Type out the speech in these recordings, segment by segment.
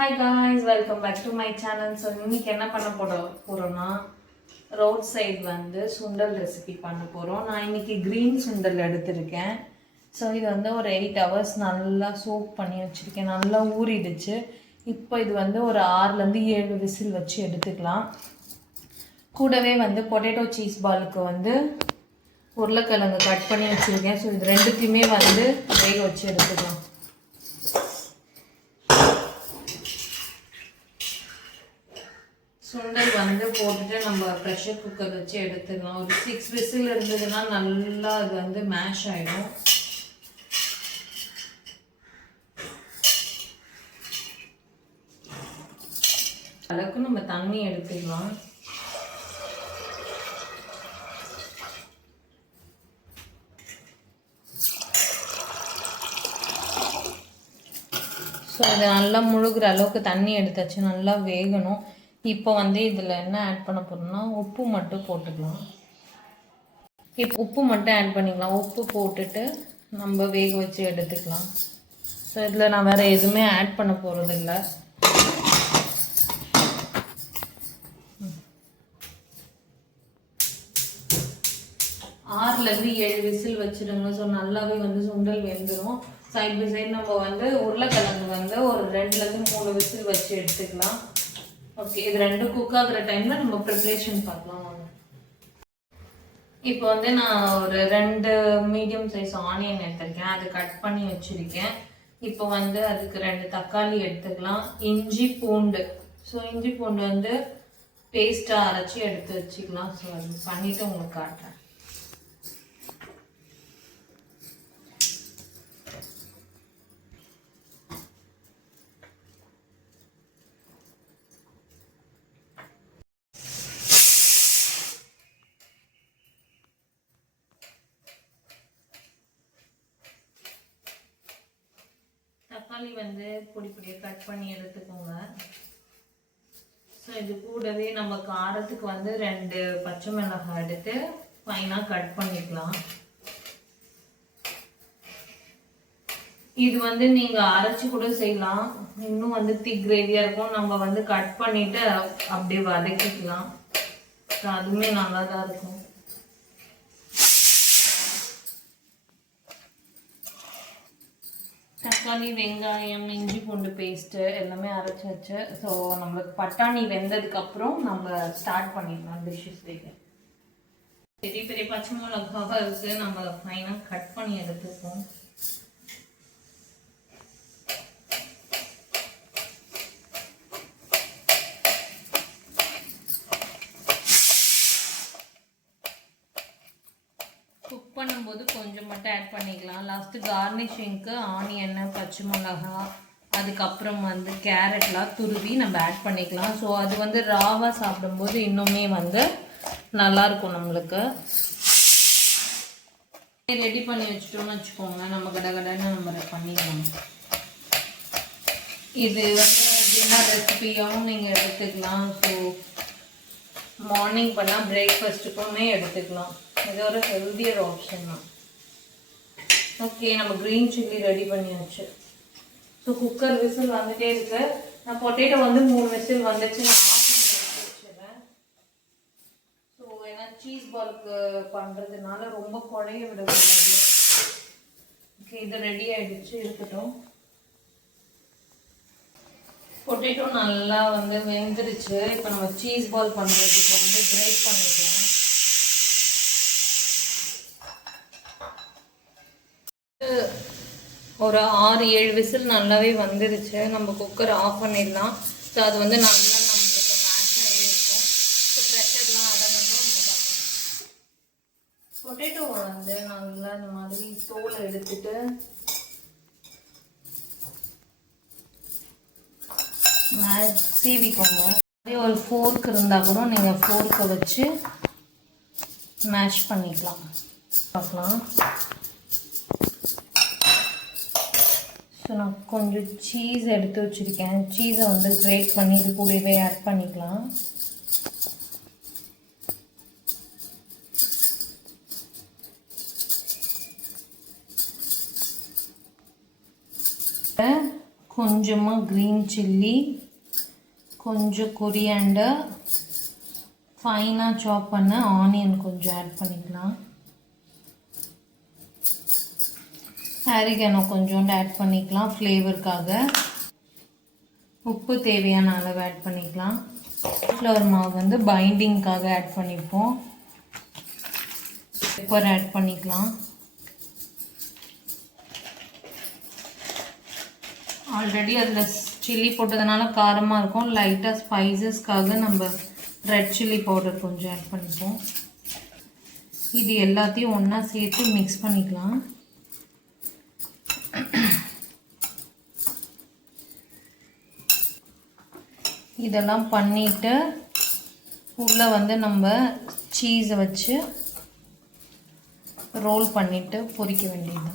Hi guys, welcome back to my channel. So இன்னைக்கு என்ன பண்ண போறோம்னா ரோட் சைடு வந்து சுண்டல் ரெசிபி பண்ண போறோம். நான் இன்னைக்கு கிரீன் சுண்டல் எடுத்திருக்கேன். ஸோ இது வந்து ஒரு 8 hours நல்லா சோக் பண்ணி வச்சிருக்கேன். நல்லா ஊறிடுச்சு. இப்போ இது வந்து ஒரு 6லேருந்து 7 விசில் வச்சு எடுத்துக்கலாம். கூடவே வந்து பொட்டேட்டோ சீஸ் பாலுக்கு வந்து உருளைக்கிழங்கு கட் பண்ணி வச்சிருக்கேன். ஸோ இது ரெண்டுத்தையுமே வந்து வேக வச்சு எடுத்துக்கலாம். சுண்டல் வந்து போட்டுட்டு நம்ம ப்ரெஷர் குக்கர் வச்சு எடுத்துக்கலாம். ஒரு 6 விசில் இருந்ததுன்னா நல்லா அது வந்து மேஷ் ஆகிடும். அளவுக்கு நம்ம தண்ணி எடுத்துக்கலாம். ஸோ இது நல்லா முழுகிற அளவுக்கு தண்ணி எடுத்தாச்சு. நல்லா வேகணும். இப்போ வந்து இதில் என்ன ஆட் பண்ண போகிறோம்னா உப்பு மட்டும் போட்டுக்கலாம். இப்போ உப்பு மட்டும் ஆட் பண்ணிக்கலாம். உப்பு போட்டுட்டு நம்ம வேக வச்சு எடுத்துக்கலாம். ஸோ இதில் நான் வேறு எதுவுமே ஆட் பண்ண போகிறதில்ல. 6லேருந்து 7 விசில் வச்சுடுங்க. ஸோ நல்லாவே வந்து சுண்டல் வெந்துடும். சைட் பை சைடு நம்ம வந்து உருளைக்கிழங்கு வந்து ஒரு 2லேருந்து 3 விசில் வச்சு எடுத்துக்கலாம். ஓகே, இது ரெண்டும் குக் ஆகுற டைமில் நம்ம ப்ரிப்ரேஷன் பார்க்கலாம் வாங்க. இப்போ வந்து நான் ஒரு 2 மீடியம் சைஸ் ஆனியன் எடுத்துருக்கேன். அது கட் பண்ணி வச்சுருக்கேன். இப்போ வந்து அதுக்கு 2 தக்காளி எடுத்துக்கலாம். இஞ்சி பூண்டு, ஸோ இஞ்சி பூண்டு வந்து பேஸ்ட்டாக அரைச்சி எடுத்து வச்சுக்கலாம். ஸோ அது பண்ணிவிட்டு உங்களுக்கு காட்டுறேன். தக்காளி வந்து பொடி பொடியாக கட் பண்ணி எடுத்துக்கோங்க. ஸோ இது கூடவே நம்ம காரத்துக்கு வந்து 2 பச்சை மிளகாய் எடுத்து ஃபைனாக கட் பண்ணிக்கலாம். இது வந்து நீங்கள் அரைச்சி கூட செய்யலாம். இன்னும் வந்து திக் கிரேவியாக இருக்கும். நம்ம வந்து கட் பண்ணிவிட்டு அப்படியே வதக்கிக்கலாம். ஸோ அதுவுமே நல்லா தான் இருக்கும். தக்காளி, வெங்காயம், இஞ்சி பூண்டு பேஸ்ட்டு எல்லாமே அரைச்சாச்சு. ஸோ நம்மளுக்கு பட்டாணி வெந்ததுக்கப்புறம் நம்ம ஸ்டார்ட் பண்ணிடலாம் டிஷ்ஷஸ் செய்ய. பெரிய பெரிய பச்சை மிளகாவாக இருக்குது. நம்ம ஃபைனாக கட் பண்ணி எடுத்துப்போம். குக் பண்ணும்போது கொஞ்சம் மட்டும் ஆட் பண்ணிக்கலாம். லாஸ்ட்டு கார்னிஷிங்க்கு ஆனியன், பச்சை மிளகா, அதுக்கப்புறம் வந்து கேரட்லாம் துருவி நம்ம ஆட் பண்ணிக்கலாம். ஸோ அது வந்து ராவாக சாப்பிடும்போது இன்னுமே வந்து நல்லாயிருக்கும். நம்மளுக்கு ரெடி பண்ணி வச்சுட்டோம்னு வச்சுக்கோங்க, நம்ம கடகடன்னு நம்ம பண்ணிடலாம். இது வந்து டின்னர் ரெசிபியாகவும் நீங்கள் எடுத்துக்கலாம். ஸோ மார்னிங் பண்ணால் பிரேக்ஃபாஸ்ட்டுக்குமே எடுத்துக்கலாம். இது ஒரு ஹெல்தியர் ஆப்ஷன் தான். ஓகே, நம்ம க்ரீன் சில்லி ரெடி பண்ணியாச்சு. ஸோ குக்கர் விசில் வந்துட்டே இருக்கு. நான் பொட்டேட்டோ வந்து 3 விசில் வந்துச்சு. நான் ஆஃப் பண்ணி எடுத்து வச்சுருவேன். ஸோ ஏன்னா சீஸ் பாலுக்கு பண்ணுறதுனால ரொம்ப குழைய விடக்கூடாது. ஓகே, இது ரெடி ஆகிடுச்சு, இருக்கட்டும். பொட்டேட்டோ நல்லா வந்து வெந்துருச்சு. இப்போ நம்ம சீஸ் பால் பண்ணுறதுக்கு வந்து கிரேட் பண்ணிக்கலாம். ஒரு 6-7 விசில் நல்லாவே வந்துருச்சு. நம்ம குக்கர் ஆஃப் பண்ணிடலாம். ஸோ அது வந்து நல்லா நம்மளுக்கு மேஷ் ஆகி இருக்கும். ஸோ ப்ரெஷர்லாம் அடங்கட்டும். நம்ம பார்க்கலாம். பொட்டேட்டோவை வந்து நல்லா இந்த மாதிரி தோலை எடுத்துட்டு சீவிக்கோங்க. அதே ஒரு ஃபோர்க் இருந்தால் கூட நீங்கள் ஃபோர்க்கை வச்சு மேஷ் பண்ணிக்கலாம். பார்க்கலாம். ஸோ நான் கொஞ்சம் சீஸ் எடுத்து வச்சுருக்கேன். சீஸை வந்து கிரேட் பண்ணி இது கூடவே ஆட் பண்ணிக்கலாம். கொஞ்சமாக க்ரீன் சில்லி, கொஞ்சம் கொரியாண்டர், ஃபைனாக சாப் பண்ண ஆனியன் கொஞ்சம் ஆட் பண்ணிக்கலாம். ஆரிகனோ கொஞ்சோண்டு ஆட் பண்ணிக்கலாம் ஃப்ளேவருக்காக. உப்பு தேவையான அளவு ஆட் பண்ணிக்கலாம். கார்ன்ஃப்ளவர் மாவு வந்து பைண்டிங்காக ஆட் பண்ணிப்போம். பெப்பர் ஆட் பண்ணிக்கலாம். ஆல்ரெடி அதில் சில்லி போட்டதுனால காரமாக இருக்கும். லைட்டாக ஸ்பைசஸ்க்காக நம்ம ரெட் சில்லி பவுடர் கொஞ்சம் ஆட் பண்ணிப்போம். இது எல்லாத்தையும் ஒன்றா சேர்த்து மிக்ஸ் பண்ணிக்கலாம். இதெல்லாம் பண்ணிவிட்டு உள்ளே வந்து நம்ம சீஸை வச்சு ரோல் பண்ணிவிட்டு பொரிக்க வேண்டியது.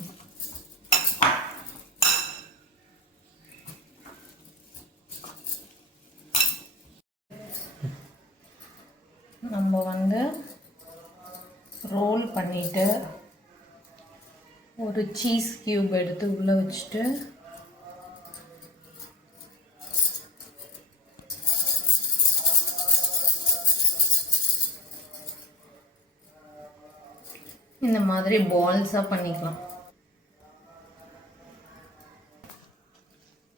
நம்ம வந்து ரோல் பண்ணிவிட்டு ஒரு சீஸ் கியூப் எடுத்து உள்ளே வச்சுட்டு இந்த மாதிரி பால்ஸாக பண்ணிக்கலாம்.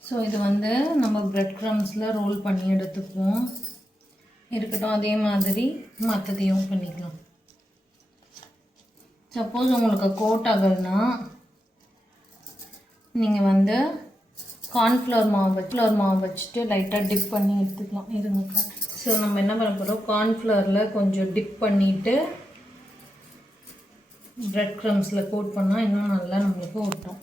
ஸோ இது வந்து நம்ம பிரெட் க்ரம்ஸில் ரோல் பண்ணி எடுத்துக்குவோம். இருக்கட்டும். அதே மாதிரி மற்றதையும் பண்ணிக்கலாம். சப்போஸ் உங்களுக்கு கோட் ஆகலைன்னா நீங்கள் வந்து கார்ன்ஃப்ளவர் மாவு வச்சுட்டு லைட்டாக டிப் பண்ணி எடுத்துக்கலாம். இருங்க. ஸோ நம்ம என்ன பண்ண போகிறோம், கார்ன்ஃப்ளவரில் கொஞ்சம் டிப் பண்ணிவிட்டு பிரெட் க்ரம்ஸில் கோட் பண்ணால் இன்னும் நல்லா நம்மளுக்கு ஒட்டும்.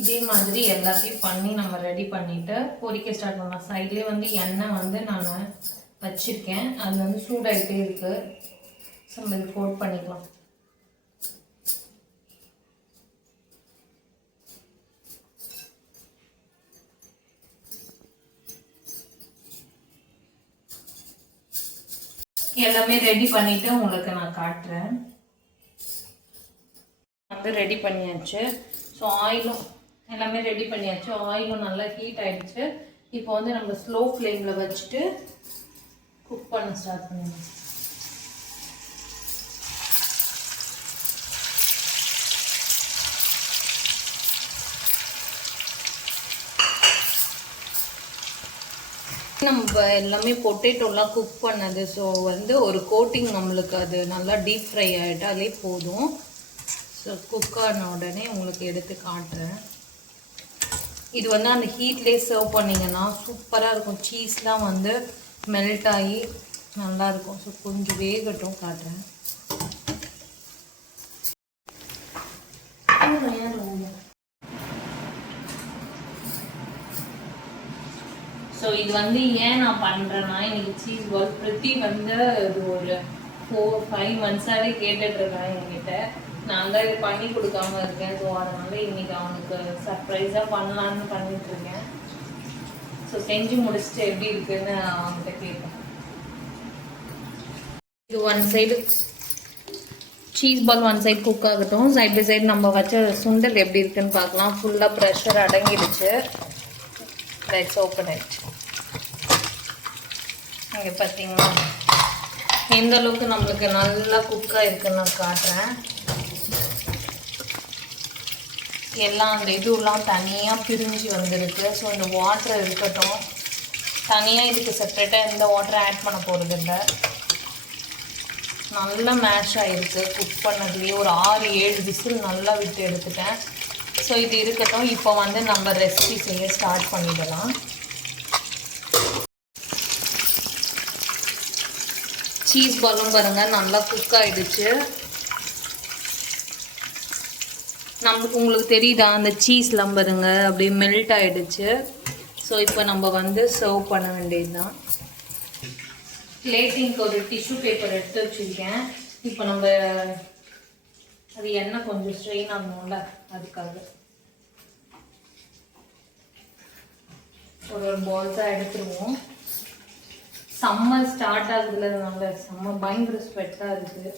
இதே மாதிரி எல்லாத்தையும் பண்ணி நம்ம ரெடி பண்ணிவிட்டு பொரிக்க ஸ்டார்ட் பண்ணலாம். சைட்லேயே வந்து எண்ணெய் வந்து நான் வச்சுருக்கேன். அது வந்து சூடாகிட்டே இருக்குது. ஸோ நம்ம இது கோட் பண்ணிக்கலாம். எல்லாமே ரெடி பண்ணிவிட்டு உங்களுக்கு நான் காட்டுறேன். வந்து ரெடி பண்ணியாச்சு. ஸோ ஆயிலும் எல்லாமே ரெடி பண்ணியாச்சு. ஆயிலும் நல்லா ஹீட் ஆகிடுச்சு. இப்போ வந்து நம்ம ஸ்லோ ஃப்ளேமில் வச்சுட்டு குக் பண்ண ஸ்டார்ட் பண்ணிடலாம். நம்ம எல்லாமே பொட்டேட்டோலாம் குக் பண்ணது. ஸோ வந்து ஒரு கோட்டிங் நம்மளுக்கு அது நல்லா டீப் ஃப்ரை ஆகிட்டாலே போதும். ஸோ குக் ஆன உடனே உங்களுக்கு எடுத்து காட்டுறேன். இது வந்து அந்த ஹீட்லேயே சர்வ் பண்ணிங்கன்னா சூப்பராக இருக்கும். சீஸ்லாம் வந்து மெல்ட் ஆகி நல்லாயிருக்கும். ஸோ கொஞ்சம் வேகட்டும், காட்டுறேன். ஸோ இது வந்து ஏன் நான் பண்ணுறேன்னா, இன்னைக்கு சீஸ் பால் பிரித்தி வந்து இது ஒரு 4-5 மந்த்ஸாகவே கேட்டுட்ருக்கான் என்கிட்ட. நான் தான் இது பண்ணி கொடுக்காம இருக்கேன். ஸோ அதனால இன்னைக்கு அவனுக்கு சர்ப்ரைஸாக பண்ணலான்னு பண்ணிட்டுருக்கேன். ஸோ செஞ்சு முடிச்சுட்டு எப்படி இருக்குன்னு அவன்கிட்ட கேட்பேன். இது one side cheese ball one side cook ஆகட்டும். சைட் பை சைடு நம்ம வச்ச சுண்டல் எப்படி இருக்குன்னு பார்க்கலாம். ஃபுல்லாக ப்ரெஷர் அடங்கிடுச்சு. ரைட்ஸ் ஓப்பன் ஆயிடுச்சு. இங்கே பார்த்தீங்கன்னா எந்த அளவுக்கு நம்மளுக்கு நல்லா குக்காக இருக்குன்னு நான் காட்டுறேன். எல்லாம் அந்த இதுலாம் தனியாக பிரிஞ்சு வந்திருக்கு. ஸோ இந்த வாட்டர் இருக்கட்டும். தனியாக இதுக்கு செப்ரேட்டாக எந்த வாட்டரை ஆட் பண்ண போகிறதில்ல. நல்லா மேஷ் ஆகிருக்கு. குக் பண்ணதுலேயே ஒரு 6-7 விசில் நல்லா விட்டு எடுத்துட்டேன். ஸோ இது இருக்கட்டும். இப்போ வந்து நம்ம ரெசிபி செய்ய ஸ்டார்ட் பண்ணிடலாம். சீஸ் பாலும் பாருங்கள் நல்லா குக் ஆகிடுச்சு. நம்மளுக்கு உங்களுக்கு தெரியுதா அந்த சீஸ்லாம் பாருங்க அப்படியே மெல்ட் ஆகிடுச்சு. ஸோ இப்போ நம்ம வந்து சர்வ் பண்ண வேண்டியது தான். பிளேட்டிங்க்கு ஒரு டிஷ்யூ பேப்பர் எடுத்து வச்சுருக்கேன். இப்போ நம்ம அது எண்ணெய் கொஞ்சம் ஸ்ட்ரெயின் ஆகணும்ல, அதுக்காக ஒரு பால்ஸாக எடுத்துருவோம். சம்மர் ஸ்டார்ட் ஆகுதுலனால செம்ம பயங்கர ஸ்வெட்டாக இருக்குது.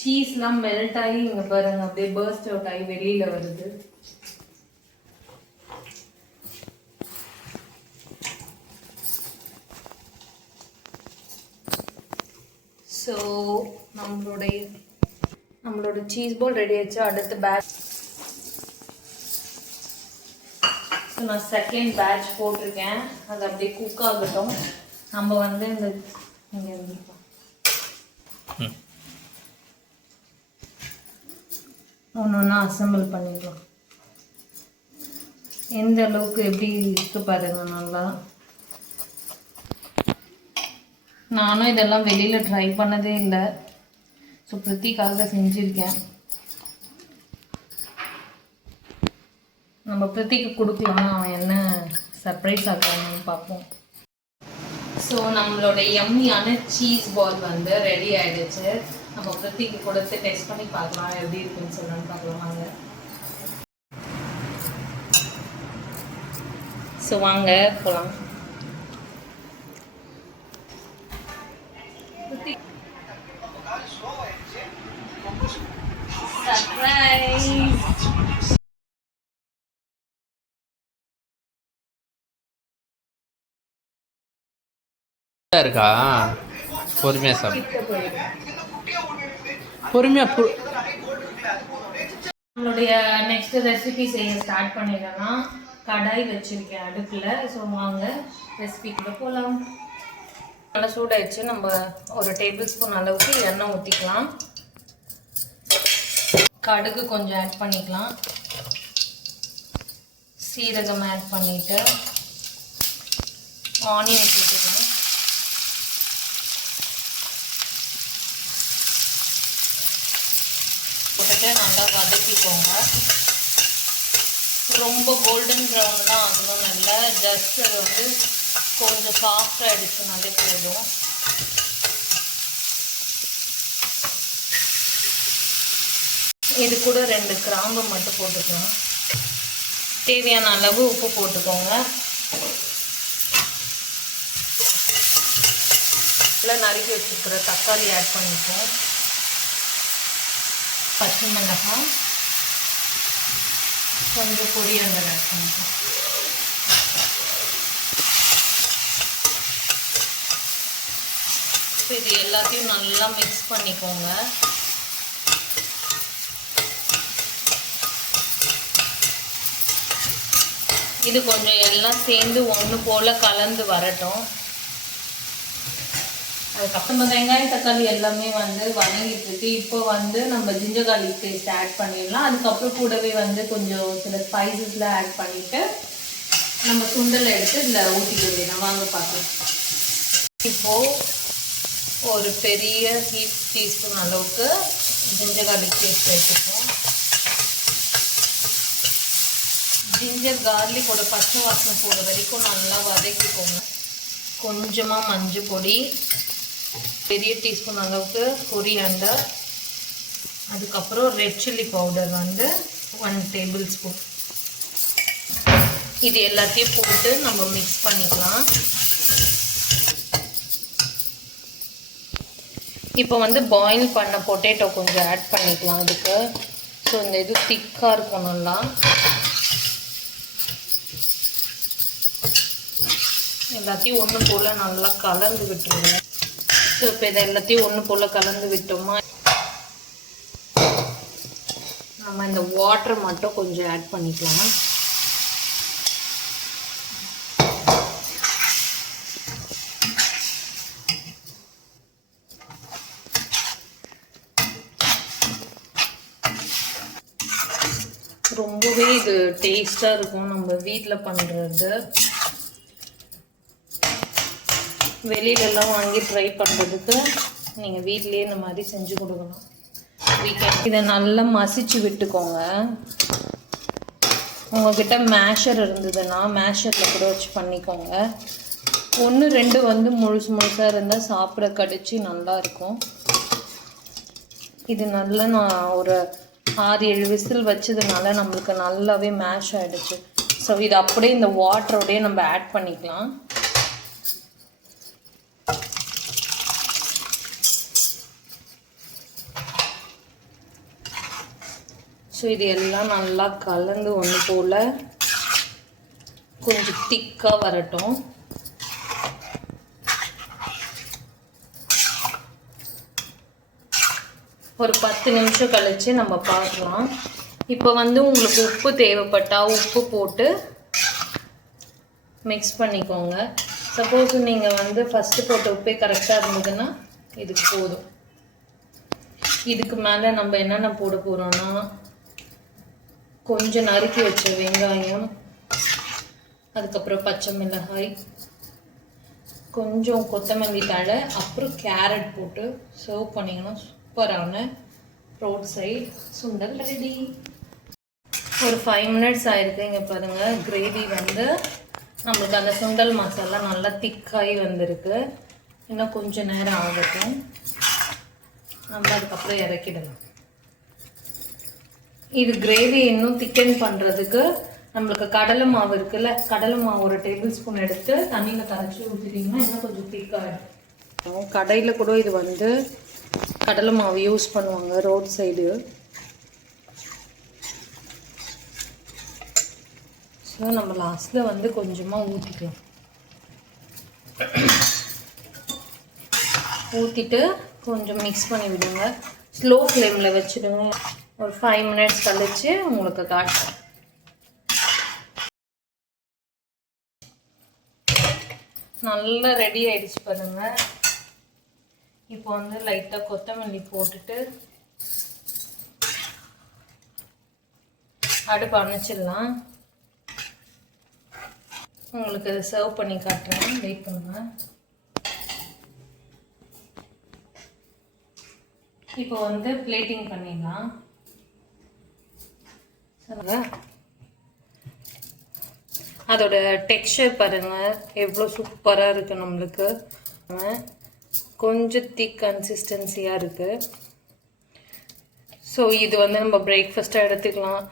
சீஸ்லாம் மெல்ட் ஆகி இங்கே பாருங்க அப்படியே பர்ஸ்ட் அவுட் ஆகி வெளியில் வருது. ஸோ நம்மளோட சீஸ் பால் ரெடி ஆச்சு. அடுத்த பேட்ச் ஸோ நான் செகண்ட் பேட்ச் போட்டிருக்கேன். அது அப்படியே குக் ஆகட்டும். நம்ம வந்து இந்த இங்கே இருந்துப்போம் ஒன்று ஒன்றா அசம்பிள் பண்ணிடலாம். எந்த அளவுக்கு எப்படி இருக்கு பாருங்க. நல்லா நானும் இதெல்லாம் வெளியில் ட்ரை பண்ணதே இல்லை. ஸோ பிரித்திக்காக செஞ்சுருக்கேன். நம்ம பிரித்திக்கு கொடுக்கலாம், அவன் என்ன சர்ப்ரைஸ் ஆகிறான்னு பார்ப்போம். ஸோ நம்மளோட யம்மியான சீஸ் பால் வந்து ரெடி ஆகிடுச்சு. நம்ம பிரித்திக்கு கொடுத்து டெஸ்ட் பண்ணி பார்க்கலாம் எப்படி இருக்குன்னு சொல்லணும்னு பார்க்கலாம் வாங்க. ஸோ வாங்க போகலாம். சர்ப்ரைஸ் இருக்கா? பொறுமையா சாப்பிடு. பொறுமையா. நம்மளுடைய நெக்ஸ்ட் ரெசிபி செய்ய ஸ்டார்ட் பண்ணிடலாம்னா கடாய் வச்சிருக்கேன் அடுப்பில். ஸோ வாங்க ரெசிபிக்குள்ள போகலாம். நல்லா சூடாயிடுச்சு. நம்ம ஒரு டேபிள் ஸ்பூன் அளவுக்கு எண்ணெய் ஊற்றிக்கலாம். கடுகு கொஞ்சம் ஆட் பண்ணிக்கலாம். சீரகம் ஆட் பண்ணிவிட்டு ஆனியன் போட்டுக்கலாம். போட்டுட்டு நல்லா வதக்கிக்கோங்க. ரொம்ப கோல்டன் ப்ரௌன்லாம் ஆகணும் இல்லை, ஜஸ்ட் அது வந்து கொஞ்சம் சாஃப்ட் ஆகிடுச்சுனாலே போதும். இது கூட 2 கிராம்பு மட்டும் போட்டுக்கலாம். தேவையான அளவு உப்பு போட்டுக்கோங்க. நல்லா நறுக்கி வச்சுக்கிற தக்காளி ஆட் பண்ணிப்போம். பச்சை மிளகாய், கொஞ்சம் கொரியண்டர் ஆட் பண்ணிப்போம். இது எல்லாத்தையும் நல்லா மிக்ஸ் பண்ணிக்கோங்க. இது கொஞ்சம் எல்லாம் சேர்ந்து ஒன்று போல் கலந்து வரட்டும். அதுக்கப்புறம் வெங்காயம் தக்காளி எல்லாமே வந்து வதங்கிட்டு இருக்கு. இப்போ வந்து நம்ம ஜிஞ்சர் கார்லிக் பேஸ்ட் ஆட் பண்ணிடலாம். அதுக்கப்புறம் கூடவே வந்து கொஞ்சம் சில ஸ்பைசஸ்லாம் ஆட் பண்ணிவிட்டு நம்ம சுண்டல் எடுத்து இதில் ஊற்றிக்க வேண்டியதான். வாங்க பார்க்கலாம். இப்போது ஒரு பெரிய டீஸ்பூன் அளவுக்கு ஜிஞ்சர் கார்லிக் பேஸ்ட் எடுத்துப்போம். ஜிஞ்சர் கார்லிக்கோட பச்சை வாசனை போகிற வரைக்கும் நல்லா வதக்கிக்கோங்க. கொஞ்சமாக மஞ்சள் பொடி, பெரிய டீஸ்பூன் அளவுக்கு கொரியாண்டர், அதுக்கப்புறம் ரெட் சில்லி பவுடர் வந்து 1 டேபிள் ஸ்பூன். இது எல்லாத்தையும் போட்டு நம்ம மிக்ஸ் பண்ணிக்கலாம். இப்போ வந்து பாயில் பண்ண பொட்டேட்டோ கொஞ்சம் ஆட் பண்ணிக்கலாம் இதுக்கு. ஸோ இந்த இது திக்காக இருக்கும். நல்லா எல்லாத்தையும் ஒன்று போல் நல்லா கலந்து விட்டுருவோம். ஸோ இப்போ இதை எல்லாத்தையும் ஒன்று போல் கலந்து விட்டோமா, நம்ம இந்த வாட்டர் மட்டும் கொஞ்சம் ஆட் பண்ணிக்கலாம். ரொம்பவே இது டேஸ்டாக இருக்கும் நம்ம வீட்டில் பண்ணுறது. வெளியிலலாம் வாங்கி ட்ரை பண்ணுறதுக்கு நீங்கள் வீட்டிலேயே இந்த மாதிரி செஞ்சு கொடுக்கலாம். இதை நல்லா மசிச்சு விட்டுக்கோங்க. உங்கள்கிட்ட மேஷர் இருந்ததுன்னா மேஷரில் கூட வச்சு பண்ணிக்கோங்க. 1 2 வந்து முழுசாக இருந்தால் சாப்பிட கடிச்சு நல்லாயிருக்கும். இது நல்லா நான் ஒரு 6-7 விசில் வச்சதுனால நம்மளுக்கு நல்லாவே மேஷ் ஆகிடுச்சு. ஸோ இது அப்படியே இந்த வாட்டரோடையே நம்ம ஆட் பண்ணிக்கலாம். ஸோ இது எல்லாம் நல்லா கலந்து ஒன்று போல் கொஞ்சம் திக்காக வரட்டும். ஒரு 10 நிமிஷம் கழித்து நம்ம பார்க்கலாம். இப்போ வந்து உங்களுக்கு உப்பு தேவைப்பட்டால் உப்பு போட்டு மிக்ஸ் பண்ணிக்கோங்க. சப்போஸ் நீங்கள் வந்து ஃபஸ்ட்டு போட்ட உப்பே கரெக்டாக இருந்ததுன்னா இதுக்கு போதும். இதுக்கு மேலே நம்ம என்னென்ன போட போகிறோன்னா கொஞ்சம் நறுக்கி வச்ச வெங்காயம், அதுக்கப்புறம் பச்சை மிளகாய், கொஞ்சம் கொத்தமல்லி தழை, அப்புறம் கேரட் போட்டு சர்வ் பண்ணிங்கன்னா சூப்பரான ரோட் சைடு சுண்டல் ரெடி. ஒரு 5 மினிட்ஸ் ஆயிருக்கு. இங்கே பாருங்கள், கிரேவி வந்து நம்மளுக்கு அந்த சுண்டல் மசாலா நல்லா திக்காகி வந்திருக்கு. இன்னும் கொஞ்சம் நேரம் ஆகட்டும், நம்ம அதுக்கப்புறம் இறக்கிடலாம். இது கிரேவி இன்னும் திக்கன் பண்ணுறதுக்கு நம்மளுக்கு கடலை மாவு இருக்குல்ல, கடலை மாவு ஒரு டேபிள் ஸ்பூன் எடுத்து தண்ணியில் கரைச்சி ஊற்றிட்டிங்கன்னா இன்னும் கொஞ்சம் திக்காகிடும். கடையில் கூட இது வந்து கடலை மாவு யூஸ் பண்ணுவாங்க ரோட் சைடு. ஸோ நம்ம லாஸ்ட்டில் வந்து கொஞ்சமாக ஊற்றிக்கலாம். ஊற்றிட்டு கொஞ்சம் மிக்ஸ் பண்ணி விடுங்க. ஸ்லோ ஃப்ளேமில் வச்சுடுங்க. ஒரு 5 மினிட்ஸ் கழிச்சு உங்களுக்கு காட்டுறேன். நல்லா ரெடி ஆகிடுச்சு பாருங்க. இப்போ வந்து லைட்டாக கொத்தமல்லி போட்டுட்டு அடுப்பு அணைச்சிடலாம். உங்களுக்கு சர்வ் பண்ணி காட்டுறேன், வெயிட் பண்ணுங்க. இப்போ வந்து பிளேட்டிங் பண்ணிடலாம். அதோட டெக்ஸ்சர் பாருங்கள் எவ்வளோ சூப்பராக இருக்குது. நம்மளுக்கு கொஞ்சம் திக் கன்சிஸ்டன்சியாக இருக்குது. ஸோ இது வந்து நம்ம பிரேக்ஃபாஸ்ட்டாக எடுத்துக்கலாம்,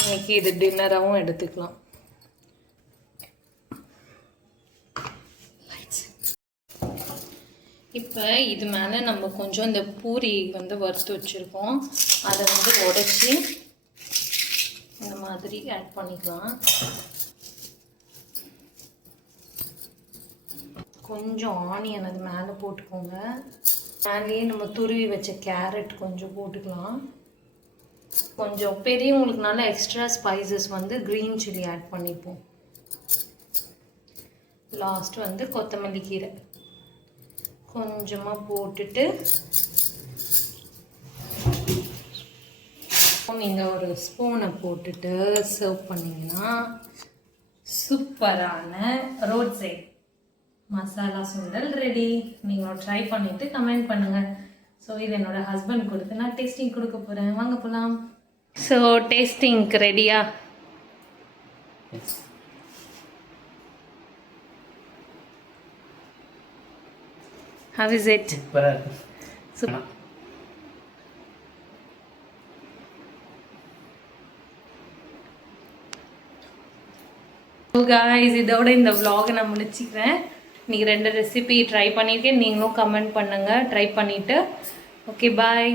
இன்னைக்கு இது டின்னராகவும் எடுத்துக்கலாம். இப்போ இது மேலே நம்ம கொஞ்சம் இந்த பூரி வந்து வறுத்து வச்சுருக்கோம், அதை வந்து உடைச்சி இந்த மாதிரி ஆட் பண்ணிக்கலாம். கொஞ்சம் ஆனியன் அது மேலே போட்டுக்கோங்க. மேலேயே நம்ம துருவி வச்ச கேரட் கொஞ்சம் போட்டுக்கலாம். கொஞ்சம் பெரியவங்களுக்குனால எக்ஸ்ட்ரா ஸ்பைசஸ் வந்து க்ரீன் சில்லி ஆட் பண்ணிப்போம். லாஸ்ட் வந்து கொத்தமல்லி கீரை கொஞ்சமாக போட்டுட்டு நீங்கள் ஒரு ஸ்பூனை போட்டுட்டு சர்வ் பண்ணிங்கன்னா சூப்பரான ரோட் சைட் மசாலா சுண்டல் ரெடி. நீங்கள் ட்ரை பண்ணிவிட்டு கமெண்ட் பண்ணுங்கள். ஸோ இது என்னோட ஹஸ்பண்ட் கொடுத்து நான் டேஸ்டிங் கொடுக்க போகிறேன். வாங்க போகலாம். ஸோ டேஸ்டிங்க்கு ரெடியா? How is it? Super. So guys, இதோட இந்த vlog நான் முடிச்சிக்கிறேன். இன்னைக்கு 2 ரெசிபி ட்ரை பண்ணியிருக்கேன். நீங்களும் கமெண்ட் பண்ணுங்கள் ட்ரை பண்ணிவிட்டு. ஓகே, பாய்.